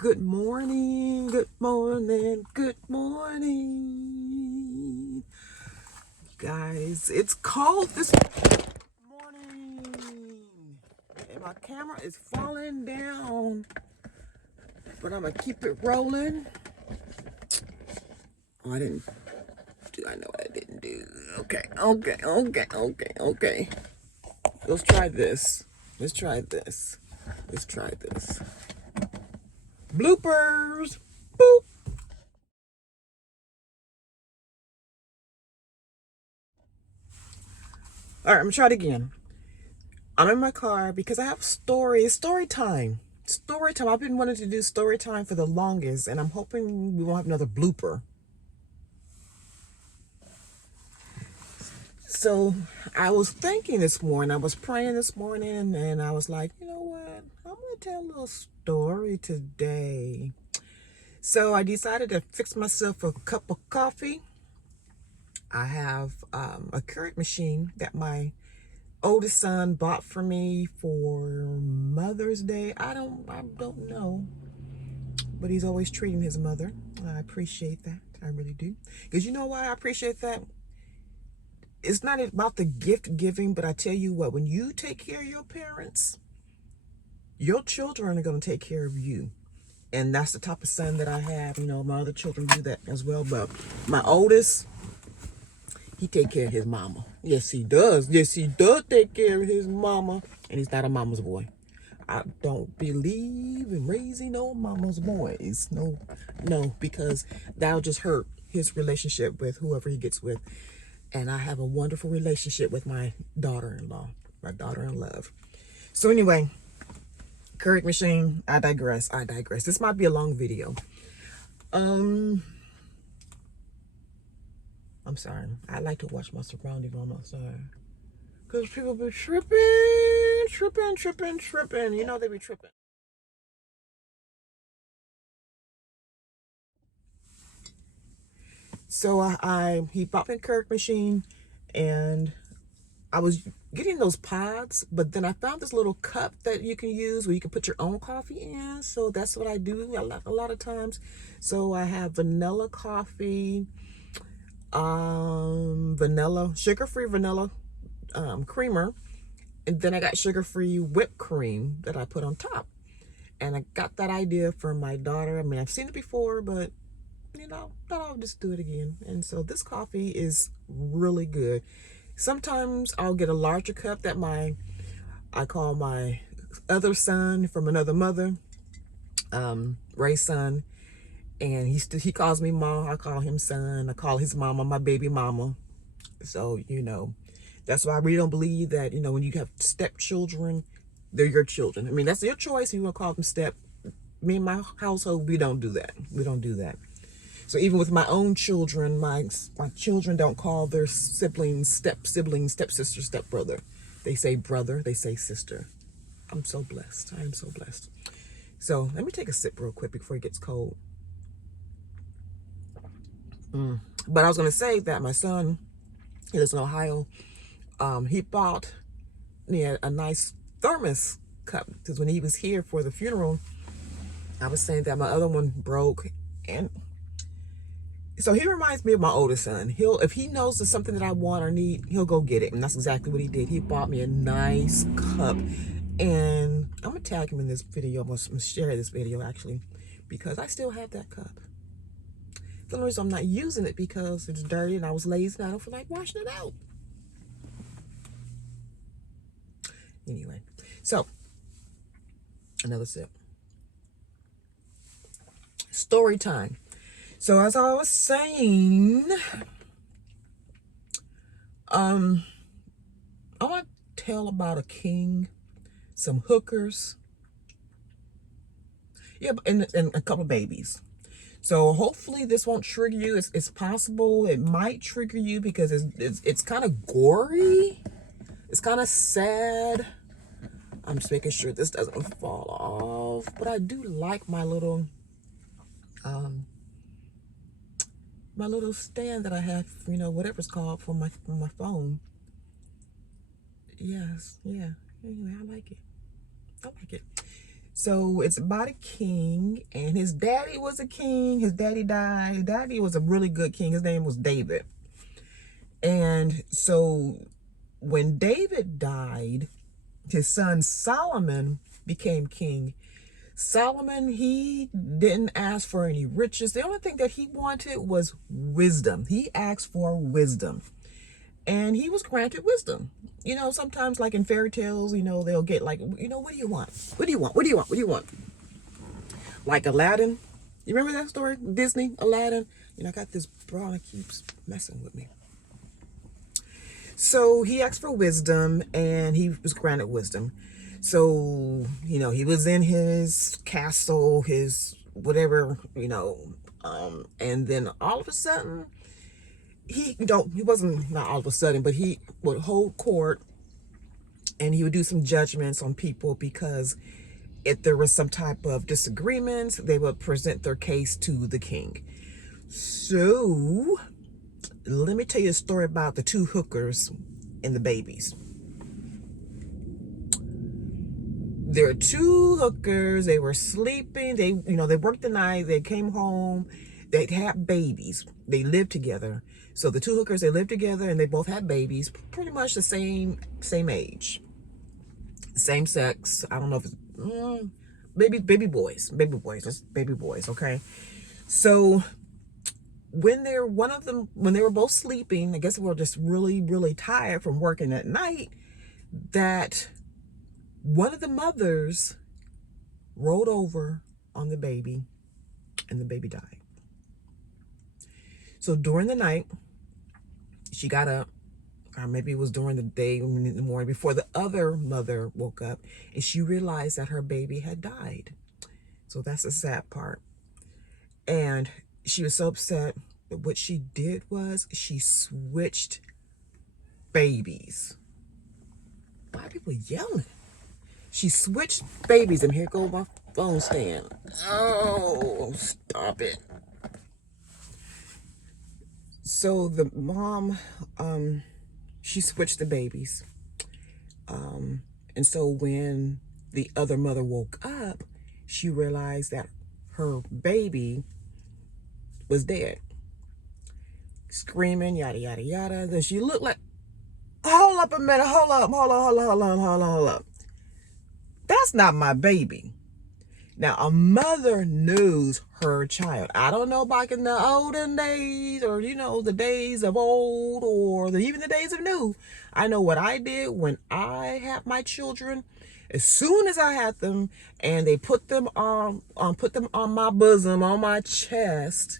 Good morning, good morning, good morning. Guys, it's cold this morning. And my camera is falling down. But I'm going to keep it rolling. Oh, I didn't do, I know what I didn't do. Okay. Let's try this. Let's try this. Bloopers. Boop. All right, I'm going to try it again. I'm in my car because I have story time. Story time. I've been wanting to do story time for the longest, and I'm hoping we won't have another blooper. So I was thinking this morning, I was praying this morning, and I was like, you know what? I'm going to tell a little story today. So I decided to fix myself a cup of coffee. I have a Keurig machine that my oldest son bought for me for Mother's Day. I don't know, but he's always treating his mother. I appreciate that. I really do. Because you know why I appreciate that? It's not about the gift giving, but I tell you what, when you take care of your parents, your children are going to take care of you. And that's the type of son that I have. You know, my other children do that as well. But my oldest, he take care of his mama. Yes, he does. Yes, he does take care of his mama. And he's not a mama's boy. I don't believe in raising no mama's boys. No, because that'll just hurt his relationship with whoever he gets with. And I have a wonderful relationship with my daughter-in-law, my daughter-in-love. So anyway, Keurig machine, I digress. This might be a long video. I'm sorry. I like to watch my surroundings on my side. Because people be tripping. You know they be tripping. So he bought me a Keurig machine, and I was getting those pods, but then I found this little cup that you can use where you can put your own coffee in. So that's what I do a lot of times. So I have vanilla coffee, sugar-free vanilla creamer, and then I got sugar-free whipped cream that I put on top. And I got that idea from my daughter. I mean, I've seen it before, but you know, thought I'll just do it again. And so this coffee is really good. Sometimes I'll get a larger cup that I call my other son from another mother, Ray's son. And he calls me mom. I call him son. I call his mama my baby mama. So, you know, that's why I really don't believe that, you know, when you have stepchildren, they're your children. I mean, that's your choice. You want to call them step. Me and my household, we don't do that. We don't do that. So even with my own children, my children don't call their siblings, stepsister, stepbrother. They say brother, they say sister. I'm so blessed. I am so blessed. So let me take a sip real quick before it gets cold. But I was going to say that my son, he lives in Ohio. He bought me a nice thermos cup because when he was here for the funeral, I was saying that my other one broke, and so he reminds me of my oldest son. If he knows there's something that I want or need, he'll go get it. And that's exactly what he did. He bought me a nice cup. And I'm going to tag him in this video. I'm going to share this video, actually, because I still have that cup. The only reason I'm not using it because it's dirty and I was lazy and I don't feel like washing it out. Anyway, so another sip. Story time. So as I was saying, I want to tell about a king, some hookers, yeah, and a couple babies. So hopefully this won't trigger you. It's possible it might trigger you because it's kind of gory. It's kind of sad. I'm just making sure this doesn't fall off. But I do like my little stand that I have, you know, whatever it's called for my phone. Yes, yeah. Anyway, I like it. So it's about a king, and his daddy was a king. His daddy died. His daddy was a really good king. His name was David. And so when David died, his son Solomon became king. Solomon, he didn't ask for any riches. The only thing that he wanted was wisdom. He asked for wisdom, and he was granted wisdom. You know, sometimes like in fairy tales, you know, they'll get like, you know, what do you want? What do you want? What do you want? What do you want? Like Aladdin. You remember that story? Disney, Aladdin. You know, I got this bra that keeps messing with me. So he asked for wisdom, and he was granted wisdom. So, you know, he was in his castle, his whatever, you know, and then all of a sudden, he wasn't, not all of a sudden, but he would hold court, and he would do some judgments on people, because if there was some type of disagreements, they would present their case to the king. So let me tell you a story about the two hookers and the babies. There are two hookers. They were sleeping. They worked the night. They came home. They had babies. They lived together. So the two hookers, they lived together, and they both had babies, pretty much the same age, same sex. I don't know if it's baby boys, just baby boys. Okay. So when they were both sleeping, I guess they were just really, really tired from working at night, that one of the mothers rolled over on the baby, and the baby died. So during the night, she got up, or maybe it was during the day, in the morning, before the other mother woke up, and she realized that her baby had died. So that's the sad part. And she was so upset that what she did was she switched babies. Why are people yelling? She switched babies, and here goes my phone stand. Oh, stop it. So the mom, she switched the babies. And so when the other mother woke up, she realized that her baby was dead. Screaming, yada, yada, yada. Then she looked like, hold up a minute, hold up. That's not my baby. Now, a mother knows her child. I don't know back in the olden days, or, you know, the days of old, or even the days of new. I know what I did when I had my children. As soon as I had them, and they put them on my bosom, on my chest,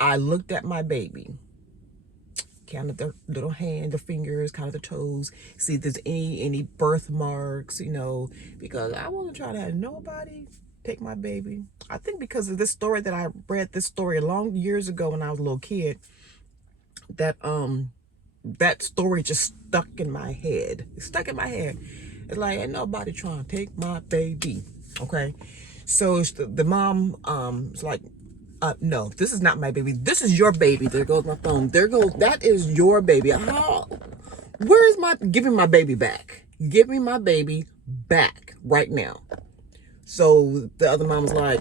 I looked at my baby. Counted their little hand, their fingers, counted the toes, see if there's any birthmarks, you know, because I wasn't trying to have nobody take my baby. I think because of this story that I read, this story long years ago when I was a little kid, that that story just stuck in my head. It stuck in my head. It's like, ain't nobody trying to take my baby. Okay. So it's the mom it's like, no, this is not my baby. This is your baby. There goes my phone. That is your baby. Where is give me my baby back. Give me my baby back right now. So the other mom was like,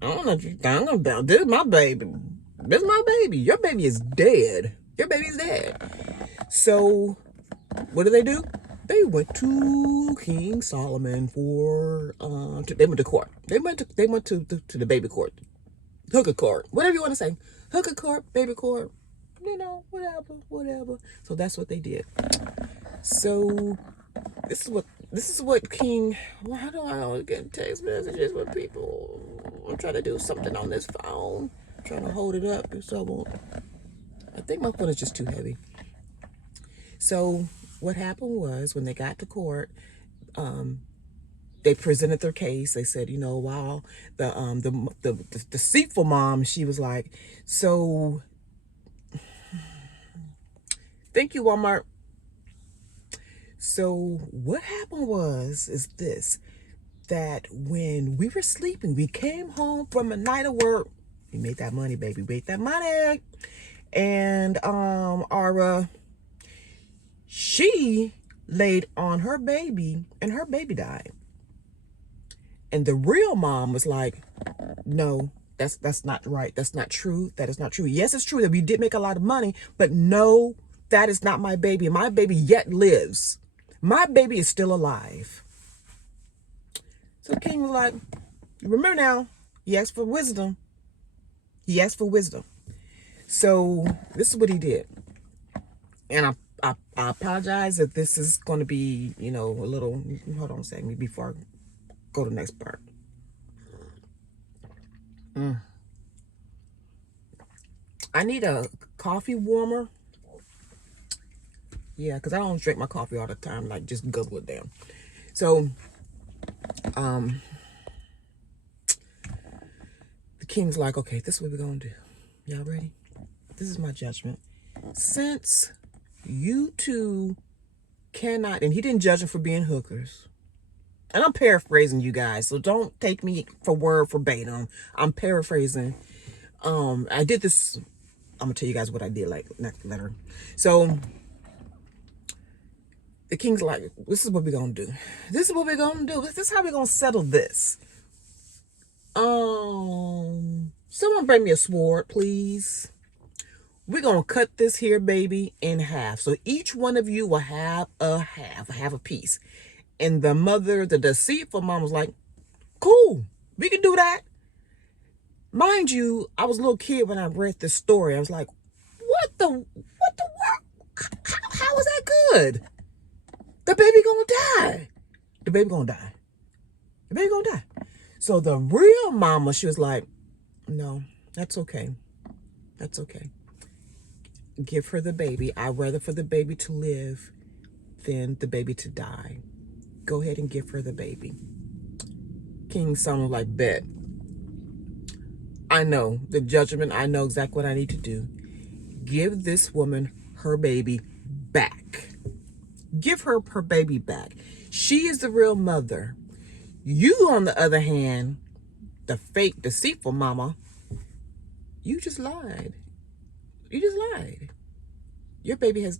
I don't know what you're talking about. This is my baby. This is my baby. Your baby is dead. Your baby is dead. So what do? They went to King Solomon for they went to court. They went to the baby court, hooker court, whatever you want to say, hooker court, baby court, you know, whatever. So that's what they did. So this is what King. How do I always get text messages with people? I'm trying to do something on this phone. I'm trying to hold it up so I won't. I think my phone is just too heavy. So what happened was, when they got to court, they presented their case. They said, you know, wow, the deceitful mom, she was like, so thank you, Walmart. So what happened is this, that when we were sleeping, we came home from a night of work. We made that money, baby. We made that money. And she laid on her baby, and her baby died. And the real mom was like, no, that's not right. That's not true. That is not true. Yes, it's true that we did make a lot of money, but no, that is not my baby. My baby yet lives. My baby is still alive. So the king was like, remember now, he asked for wisdom. He asked for wisdom. So this is what he did. And I apologize if this is going to be, a little, hold on a second before I go to the next part. I need a coffee warmer. Yeah, because I don't drink my coffee all the time, like just guzzle it down. So, the king's like, okay, this is what we're going to do. Y'all ready? This is my judgment. Since you two cannot, and he didn't judge them for being hookers. And I'm paraphrasing you guys, so don't take me for word verbatim. I'm paraphrasing. I did this. I'm gonna tell you guys what I did like next letter. So the king's like, this is what we're gonna do. This is what we're gonna do. This is how we're gonna settle this. Someone bring me a sword, please. We're gonna cut this here baby in half. So each one of you will have a piece. And the mother, the deceitful mom was like, cool, we can do that. Mind you, I was a little kid when I read this story. I was like, what the world? How is that good? The baby gonna die. The baby gonna die. The baby gonna die. So the real mama, she was like, no, that's okay. That's okay. Give her the baby. I'd rather for the baby to live than the baby to die. Go ahead and give her the baby. King Solomon like, bet. I know the judgment. I know exactly what I need to do. Give this woman her baby back. Give her her baby back. She is the real mother. You, on the other hand, the fake, deceitful mama, you just lied. You just lied. Your baby is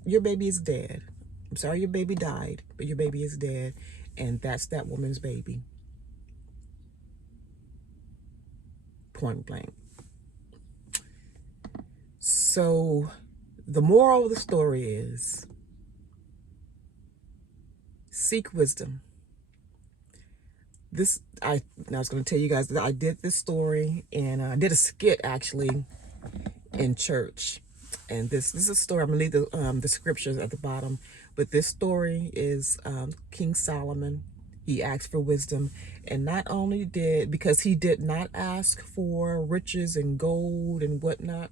dead. I'm sorry your baby died, but your baby is dead. And that's that woman's baby. Point blank. So the moral of the story is seek wisdom. I was going to tell you guys that I did this story, and I did a skit actually in church. And this is a story. I'm going to leave the scriptures at the bottom. But this story is King Solomon. He asked for wisdom, and not only because he did not ask for riches and gold and whatnot.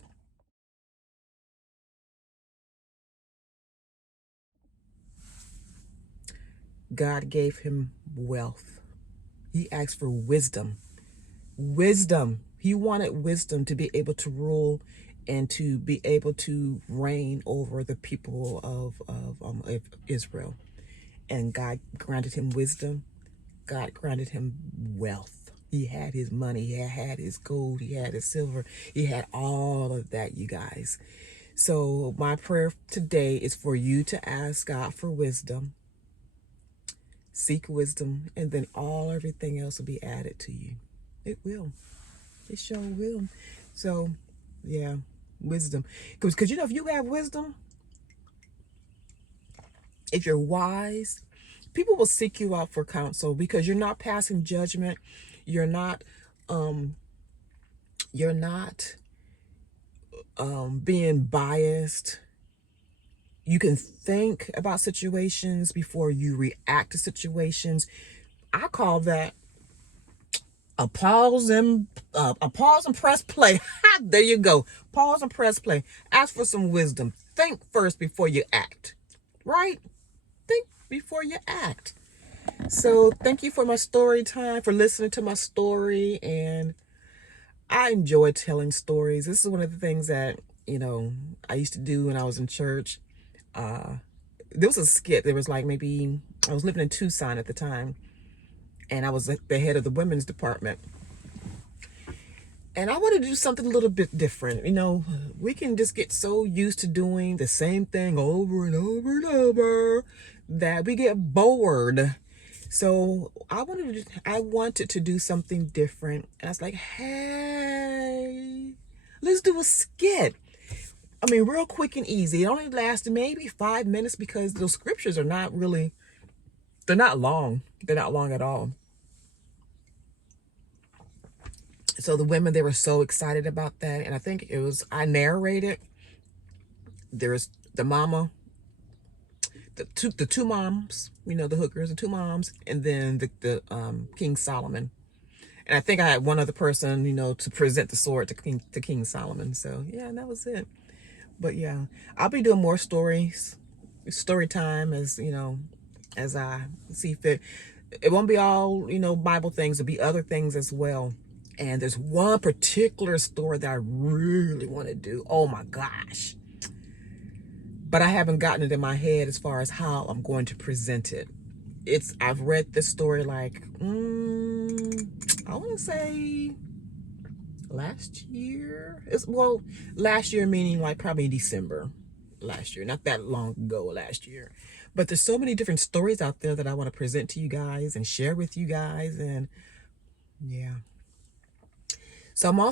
God gave him wealth. He asked for wisdom. Wisdom. He wanted wisdom to be able to rule and to be able to reign over the people of Israel. And God granted him wisdom. God granted him wealth. He had his money. He had his gold. He had his silver. He had all of that, you guys. So my prayer today is for you to ask God for wisdom. Seek wisdom, and then everything else will be added to you. It will. It sure will. So, yeah, wisdom. Because if you have wisdom, if you're wise, people will seek you out for counsel because you're not passing judgment. You're not being biased. You can think about situations before you react to situations. I call that a pause and press play. There you go. Pause and press play. Ask for some wisdom. Think first before you act. Right? Think before you act. So thank you for my story time, for listening to my story. And I enjoy telling stories. This is one of the things that, I used to do when I was in church. There was a skit. There was I was living in Tucson at the time, and I was the head of the women's department. And I wanted to do something a little bit different. We can just get so used to doing the same thing over and over and over that we get bored. So I wanted to do something different. And I was like, hey, let's do a skit. I mean, real quick and easy. It only lasted maybe 5 minutes because those scriptures are not really, they're not long. They're not long at all. So the women, they were so excited about that. And I think it was, I narrated. There's the mama, the two moms, you know, the hookers, the two moms, and then the King Solomon. And I think I had one other person, you know, to present the sword to King Solomon. So yeah, and that was it. But yeah, I'll be doing more story time, as you know, as I see fit. It won't be all, you know, Bible things. There'll be other things as well. And there's one particular story that I really want to do. Oh my gosh. But I haven't gotten it in my head as far as how I'm going to present it. I've read this story like, I want to say last year. Last year meaning like probably December last year, not that long ago last year. But there's so many different stories out there that I want to present to you guys and share with you guys. And yeah. So I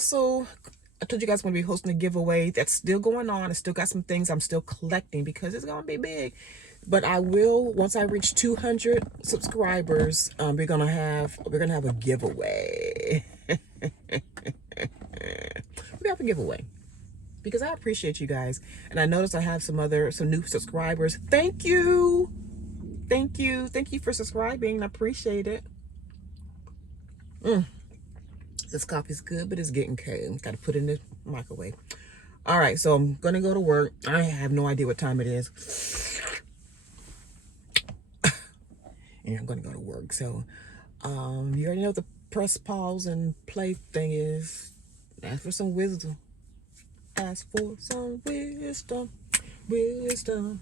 told you guys I'm going to be hosting a giveaway that's still going on. I still got some things I'm still collecting because it's going to be big. But I will, once I reach 200 subscribers, we're gonna have a giveaway. We have a giveaway because I appreciate you guys, and I noticed I have some new subscribers. Thank you for subscribing. I appreciate it. This coffee's good, but it's getting cold. Got to put it in the microwave. All right, so I'm gonna go to work. I have no idea what time it is. And I'm gonna go to work. So you already know what the press, pause, and play thing is. Ask for some wisdom. Ask for some wisdom. Wisdom.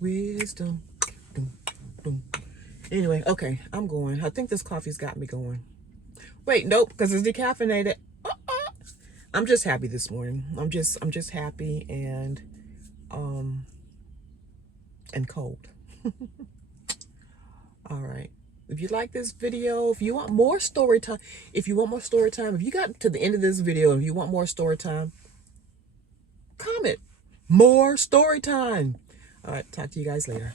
Wisdom. Dum, dum. Anyway, okay, I'm going. I think this coffee's got me going. Wait, nope, because it's decaffeinated. I'm just happy this morning. I'm just happy and cold. All right. If you like this video, if you want more story time, if you got to the end of this video and you want more story time, comment more story time. All right, talk to you guys later.